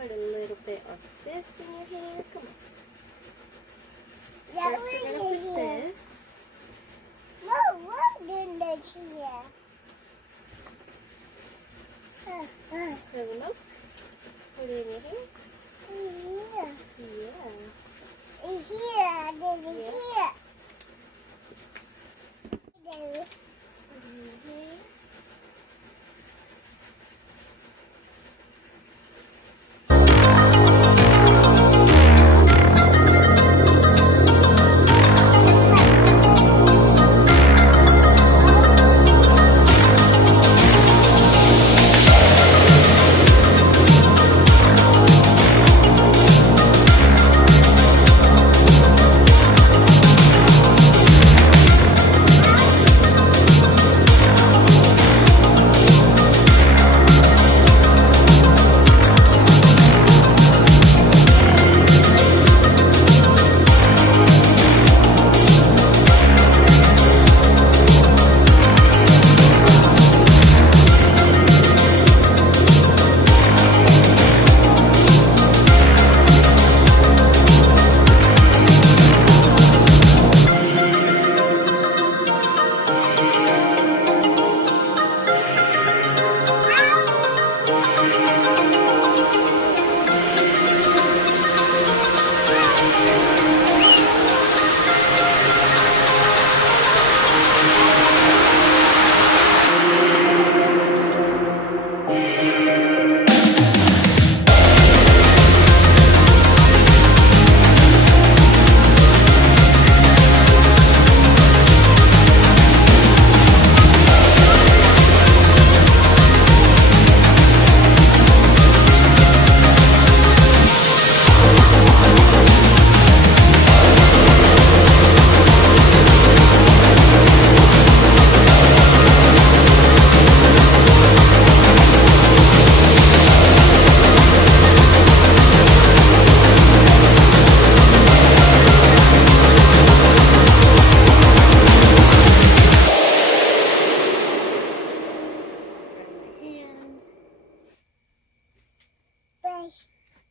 Put a little bit of this in your hair. Come on. First, we're gonna put this. What in the here? The milk. Let's put it in your hair. Here. Yeah. Here. Here. Here.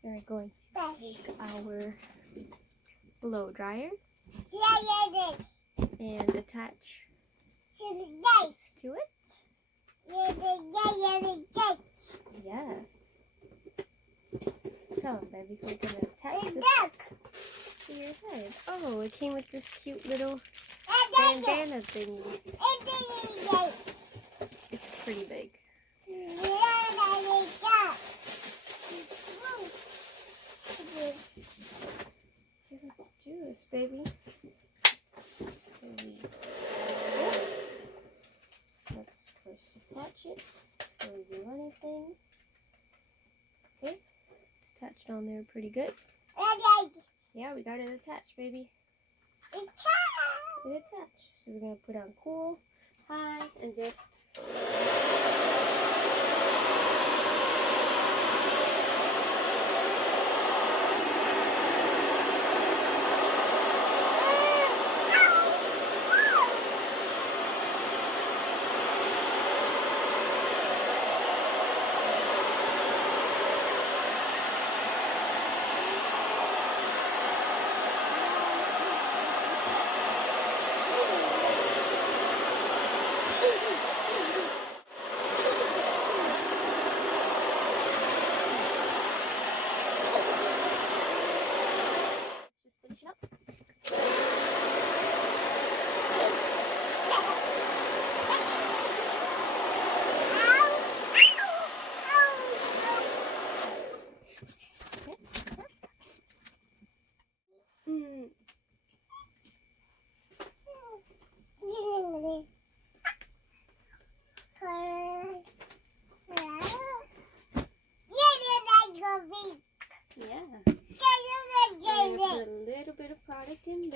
We're going to take our blow dryer and attach this to it. Yes. So, baby, we're going to attach this to your head. Oh, it came with this cute little bandana thingy. It's pretty big. Let's do this, baby. Let's first attach it before we do anything. Okay, it's attached on there pretty good. Yeah, we got it attached, baby. It attached. So we're going to put on cool, high, and just...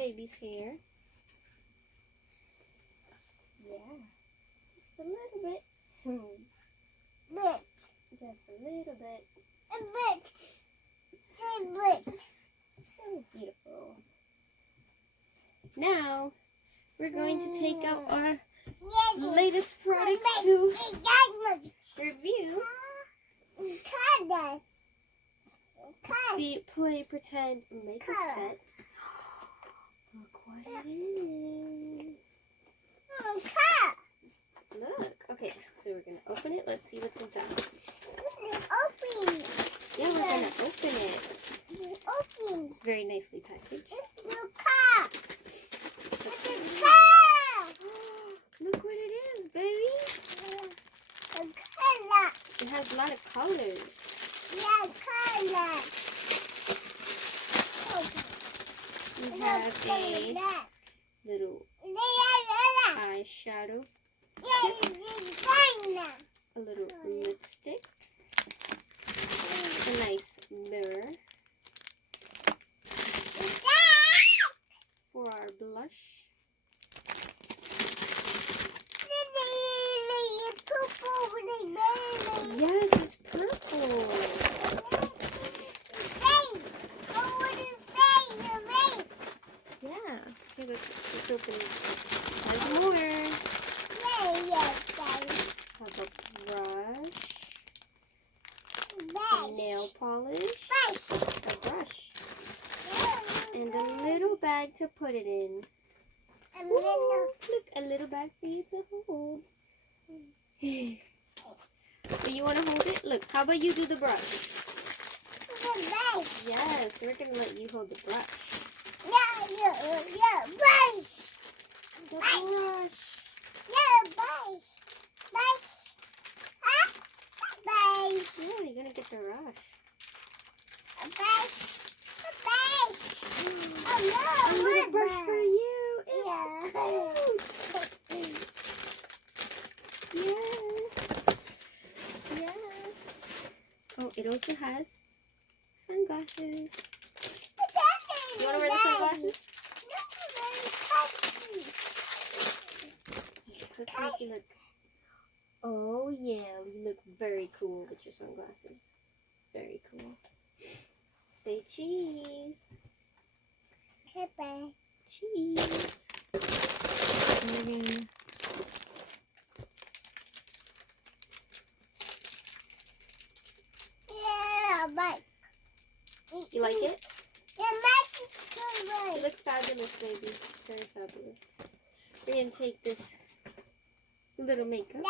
baby's hair. Yeah, just a little bit. Bit. Just a little bit. A bit. So bit. So beautiful. Now, we're going to take out our latest product to review. The Play Pretend Makeup Set. Look what it is. Look. Okay, so we're going to open it. Let's see what's inside. Open. Yeah, we're going to open it. Open. It's very nicely packaged. It's your car. Let's It's see. a car. Look what it is, baby. A color. It has a lot of colors. Yeah, color. We have a little eyeshadow, a little lipstick, a nice mirror for our blush, yes, it's purple. Yeah. Okay, let's open it. There's more. Have a brush, a nail polish, a brush, and a little bag to put it in. Ooh, look, a little bag for you to hold. So you want to hold it? Look, how about you do the brush? Yes, we're going to let you hold the brush. The brush. Yeah, you're going to get the rush. A little brush for you. It's cute. Yes. Yes. Oh, it also has sunglasses. You want to wear the sunglasses? Let's make you look. Oh yeah, you look very cool with your sunglasses. Very cool. Say cheese. Cheese. Megan. You like it? You look fabulous, baby. Very fabulous. We're going to take this little makeup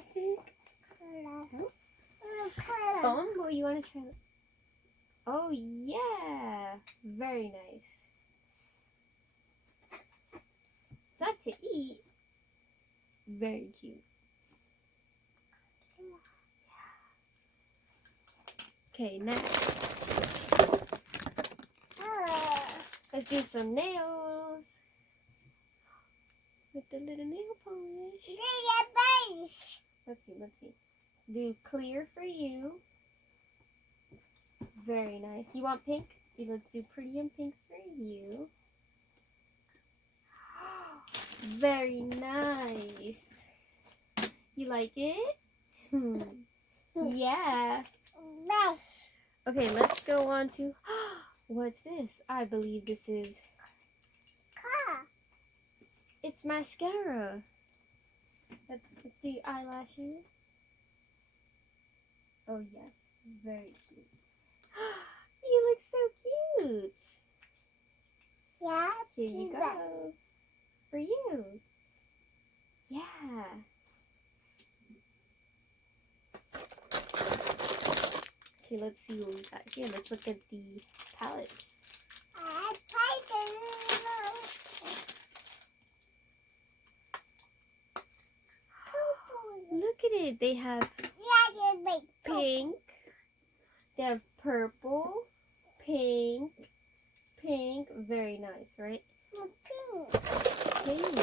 stick. Oh, you want to try it? Oh, yeah. Very nice. It's not to eat. Very cute. Okay, next. Let's do some nails. With the little nail polish. Let's see. Do clear for you. Very nice. You want pink? Let's do pretty and pink for you. Very nice. You like it? Yeah. Okay, let's go on to... What's this? I believe this is... It's mascara. Let's see eyelashes. Oh yes, very cute. You look so cute. Yeah. Here you go. For you. Yeah. Okay, let's see what we got here. Let's look at the palettes. Look at it. They have pink. They have purple, pink, pink. Very nice, right? Pink.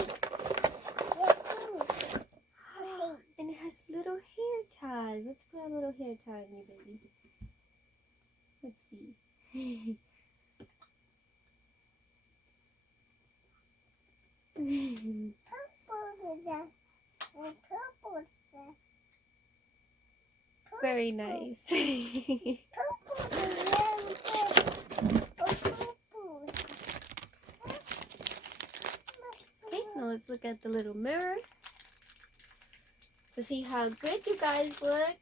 And it has little hair ties. Let's put a little hair tie in you, baby. Let's see. Very nice. Okay, now let's look at the little mirror to see how good you guys look.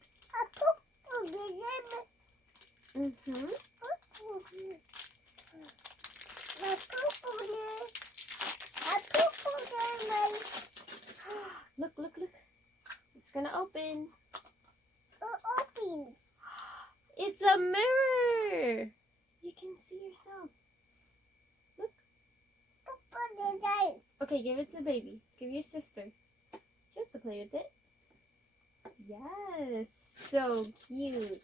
Mm-hmm. Look, look, look. It's gonna open. It's a mirror. You can see yourself. Look. Okay, give it to baby. Give your sister. She wants to play with it. Yes, so cute.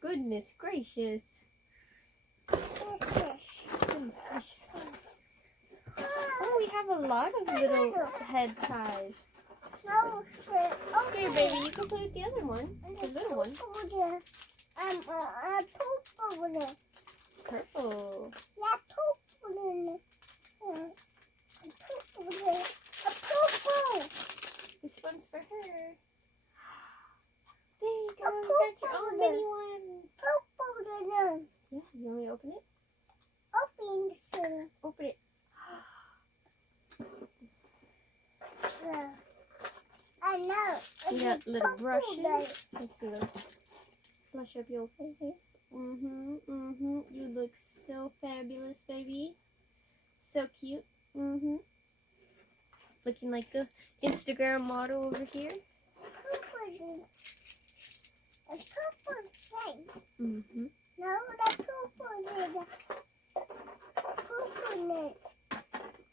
Goodness gracious. Goodness gracious. Oh, we have a lot of little head ties. Here, baby, you can play with the other one. The little one. Purple. This one's for her. There you go. You got your own mini one. Yeah, you want me to open it? Open it. I know. You got little brushes. Let's see, let's flush up your face. You look so fabulous, baby. So cute. Looking like the Instagram model over here.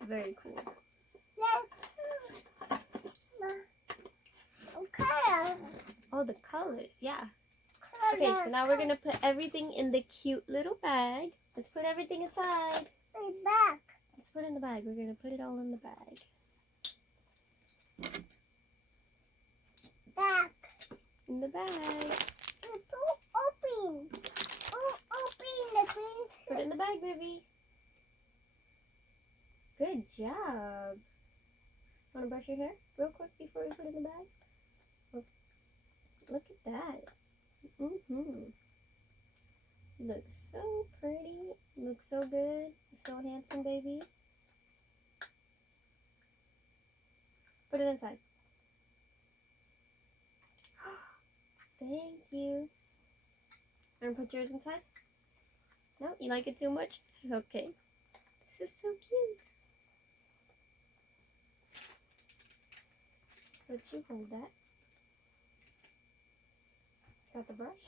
Very cool. Oh, the colors, yeah. Okay, so now we're gonna put everything in the cute little bag. Let's put everything inside. Let's put it in the bag. We're gonna put it all in the bag. In the bag. Put it in the bag, baby. Good job. Wanna brush your hair real quick before we put it in the bag? Look at that. Looks so pretty. Looks so good. So handsome, baby. Put it inside. Thank you. Want to put yours inside? No? You like it too much? Okay. This is so cute. Let's let you hold that. Got the brush?